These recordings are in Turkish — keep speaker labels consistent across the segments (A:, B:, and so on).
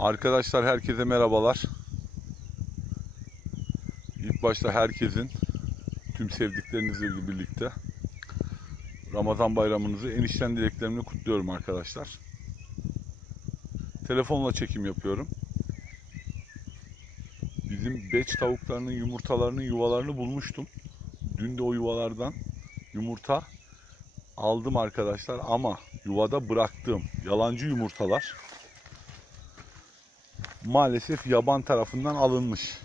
A: Arkadaşlar herkese merhabalar. İlk başta herkesin tüm sevdiklerinizle birlikte Ramazan bayramınızı en içten dileklerimle kutluyorum arkadaşlar. Telefonla çekim yapıyorum. Bizim beç tavuklarının yumurtalarının yuvalarını bulmuştum. Dün de o yuvalardan yumurta aldım arkadaşlar ama yuvada bıraktığım yalancı yumurtalar maalesef yaban tarafından alınmış.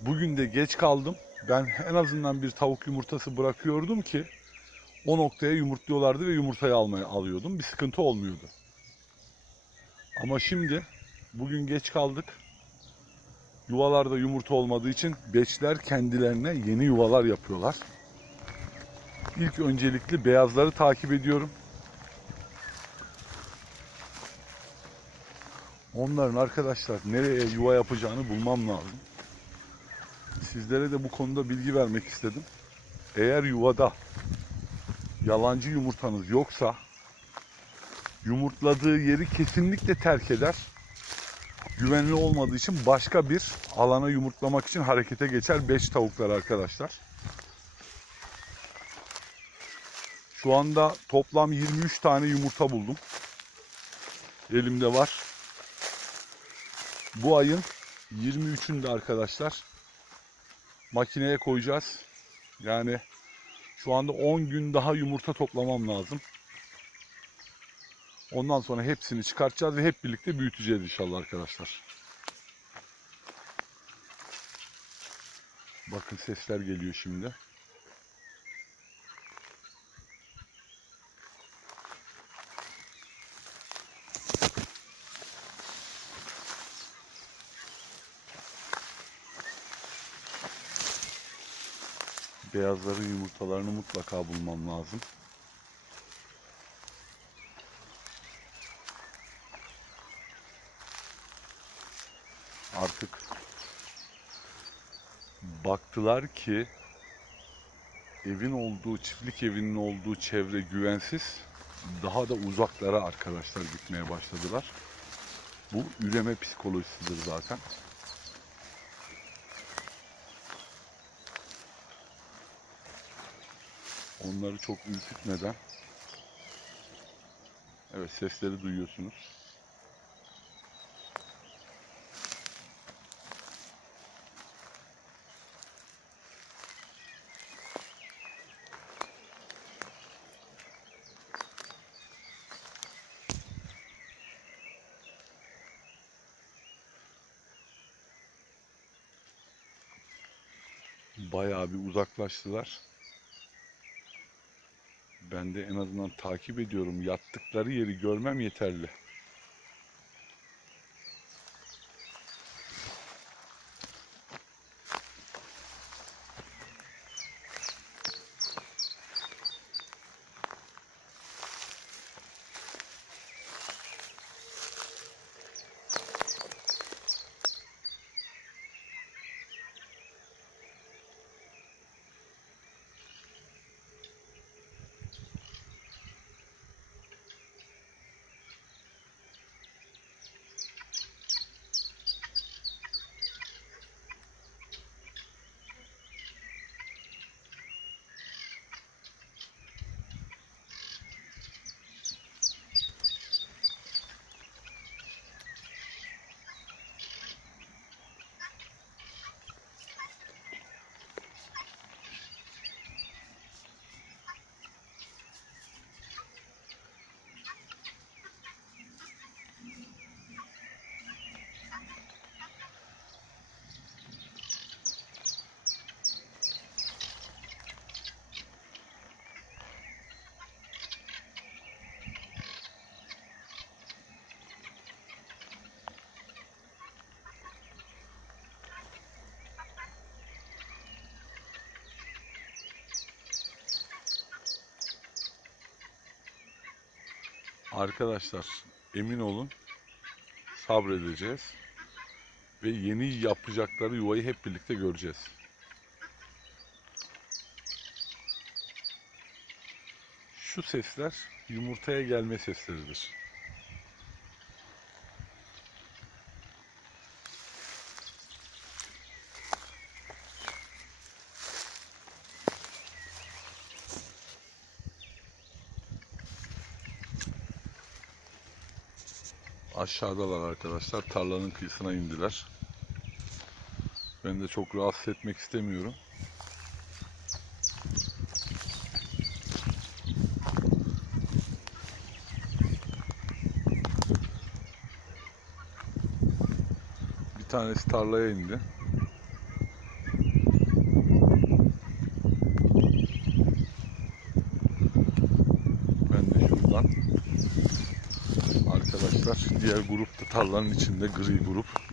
A: Bugün de geç kaldım. Ben en azından bir tavuk yumurtası bırakıyordum ki o noktaya yumurtluyorlardı ve yumurtayı almaya alıyordum. Bir sıkıntı olmuyordu. Ama şimdi bugün geç kaldık. Yuvalarda yumurta olmadığı için beçler kendilerine yeni yuvalar yapıyorlar. İlk öncelikli beyazları takip ediyorum. Onların arkadaşlar nereye yuva yapacağını bulmam lazım. Sizlere de bu konuda bilgi vermek istedim. Eğer yuvada yalancı yumurtanız yoksa yumurtladığı yeri kesinlikle terk eder. Güvenli olmadığı için başka bir alana yumurtlamak için harekete geçer 5 tavuklar arkadaşlar. Şu anda toplam 23 tane yumurta buldum. Elimde var. Bu ayın 23'ünde arkadaşlar makineye koyacağız. Yani şu anda 10 gün daha yumurta toplamam lazım. Ondan sonra hepsini çıkartacağız ve hep birlikte büyüteceğiz inşallah arkadaşlar. Bakın sesler geliyor şimdi. Beyazların yumurtalarını mutlaka bulmam lazım. Artık baktılar ki evin olduğu, çiftlik evinin olduğu çevre güvensiz. Daha da uzaklara arkadaşlar gitmeye başladılar. Bu üreme psikolojisidir zaten. Onları çok ürkütmeden Evet sesleri duyuyorsunuz. Bayağı bir uzaklaştılar. Ben de en azından takip ediyorum. Yattıkları yeri görmem yeterli. Arkadaşlar emin olun sabredeceğiz ve yeni yapacakları yuvayı hep birlikte göreceğiz. Şu sesler yumurtaya gelme sesleridir. Aşağıdalar arkadaşlar. Tarlanın kıyısına indiler. Ben de çok rahatsız etmek istemiyorum. Bir tanesi tarlaya indi. Ben de şuradan arkadaşlar diğer grup da tarlanın içinde gri grup.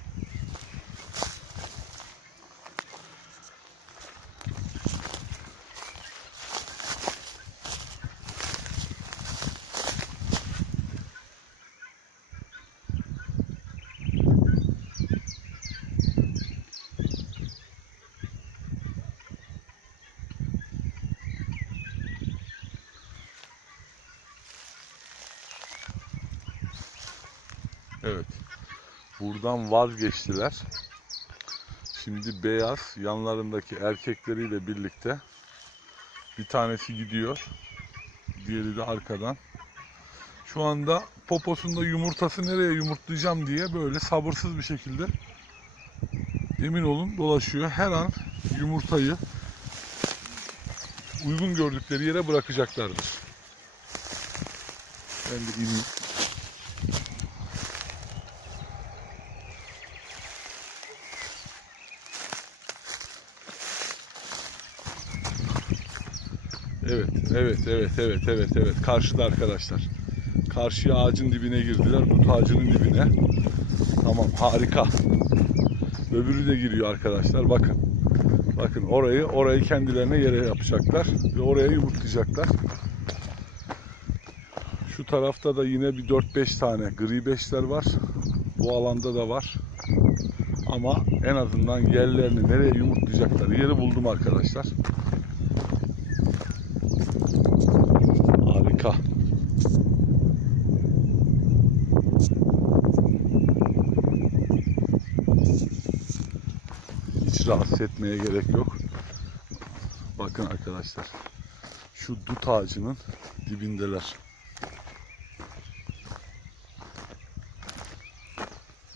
A: Evet. Buradan vazgeçtiler. Şimdi beyaz yanlarındaki erkekleriyle birlikte bir tanesi gidiyor. Diğeri de arkadan. Şu anda poposunda yumurtası nereye yumurtlayacağım diye böyle sabırsız bir şekilde emin olun dolaşıyor. Her an yumurtayı uygun gördükleri yere bırakacaklardır. Ben de ineyim. Evet, evet, evet, evet, evet, evet. Karşıda arkadaşlar. Karşıya ağacın dibine girdiler. Dut ağacının dibine. Tamam, harika. Öbürü de giriyor arkadaşlar. Bakın. Bakın orayı, orayı kendilerine yere yapacaklar. Ve oraya yumurtlayacaklar. Şu tarafta da yine bir 4-5 tane gri beşler var. Bu alanda da var. Ama en azından yerlerini nereye yumurtlayacakları yeri buldum arkadaşlar. Harika. Hiç rahatsız etmeye gerek yok. Bakın arkadaşlar. Şu dut ağacının dibindeler.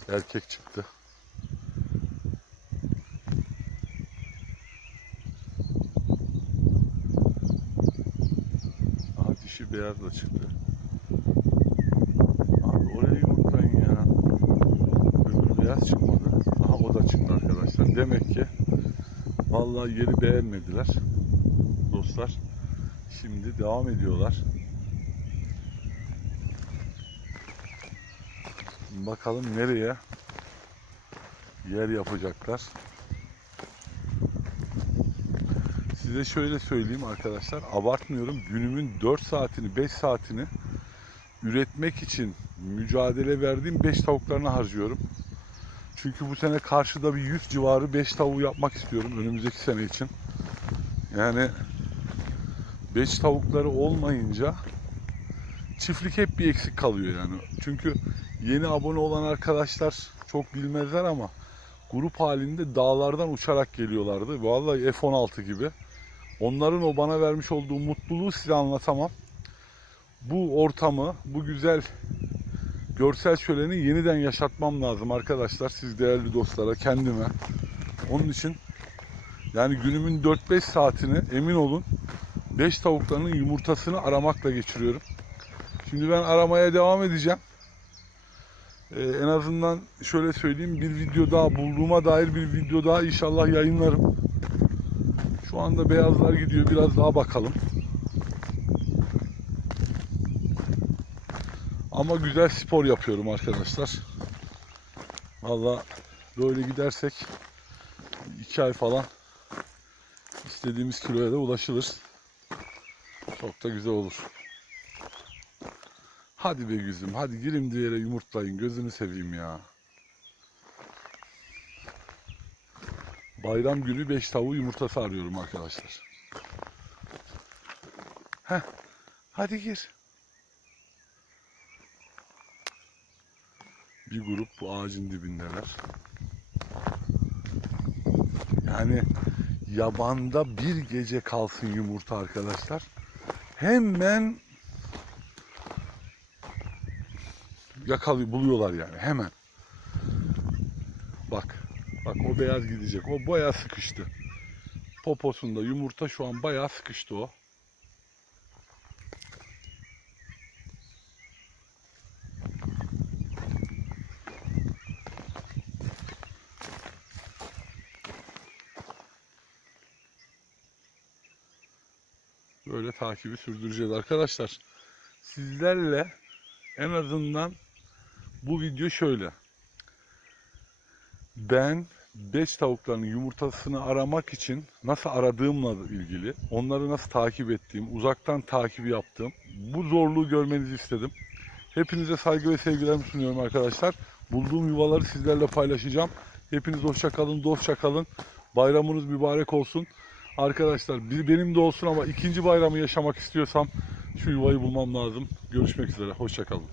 A: Erkek çıktı. Aha dişi beyaz da çıktı. Abi oraya yumurtlayın ya. Öbür beyaz çıkmadı. O da çıktı arkadaşlar. Demek ki vallahi yeri beğenmediler. Dostlar. Şimdi devam ediyorlar. Bakalım nereye yer yapacaklar. Size şöyle söyleyeyim arkadaşlar. Abartmıyorum. Günümün 4 saatini, 5 saatini üretmek için mücadele verdiğim 5 tavuklarına harcıyorum. Çünkü bu sene karşıda bir 100 civarı 5 tavuğu yapmak istiyorum önümüzdeki sene için. Yani 5 tavukları olmayınca çiftlik hep bir eksik kalıyor yani. Çünkü yeni abone olan arkadaşlar çok bilmezler ama grup halinde dağlardan uçarak geliyorlardı. Vallahi F-16 gibi. Onların o bana vermiş olduğu mutluluğu size anlatamam. Bu ortamı, bu güzel görsel şöleni yeniden yaşatmam lazım arkadaşlar. Siz değerli dostlara, kendime. Onun için yani günümün 4-5 saatini emin olun 5 tavuklarının yumurtasını aramakla geçiriyorum. Şimdi ben aramaya devam edeceğim. Ee, en azından şöyle söyleyeyim bir video daha bulduğuma dair bir video daha inşallah yayınlarım. Şu anda beyazlar gidiyor biraz daha bakalım. Ama güzel spor yapıyorum arkadaşlar. Valla böyle gidersek iki ay falan istediğimiz kiloya da ulaşılır. Çok da güzel olur. Hadi be yüzüm, hadi girin diğere yumurtlayın. Gözünü seveyim ya. Bayram günü 5 tavuğu yumurtası arıyorum arkadaşlar. Heh, hadi gir. Bir grup bu ağacın dibindeler. Yani yabanda bir gece kalsın yumurta arkadaşlar. Hemen yakalıyor, buluyorlar yani hemen. Bak. Bak o beyaz gidecek. O bayağı sıkıştı. Poposunda yumurta şu an bayağı sıkıştı o. Böyle takibi sürdüreceğiz arkadaşlar. Sizlerle en azından bu video şöyle. Ben 5 tavukların yumurtasını aramak için nasıl aradığımla ilgili, onları nasıl takip ettiğim, uzaktan takip yaptığım bu zorluğu görmenizi istedim. Hepinize saygı ve sevgilerimi sunuyorum arkadaşlar. Bulduğum yuvaları sizlerle paylaşacağım. Hepiniz hoşça kalın, dostça kalın. Bayramınız mübarek olsun. Arkadaşlar bir benim de olsun ama ikinci bayramı yaşamak istiyorsam şu yuvayı bulmam lazım. Görüşmek üzere. Hoşça kalın.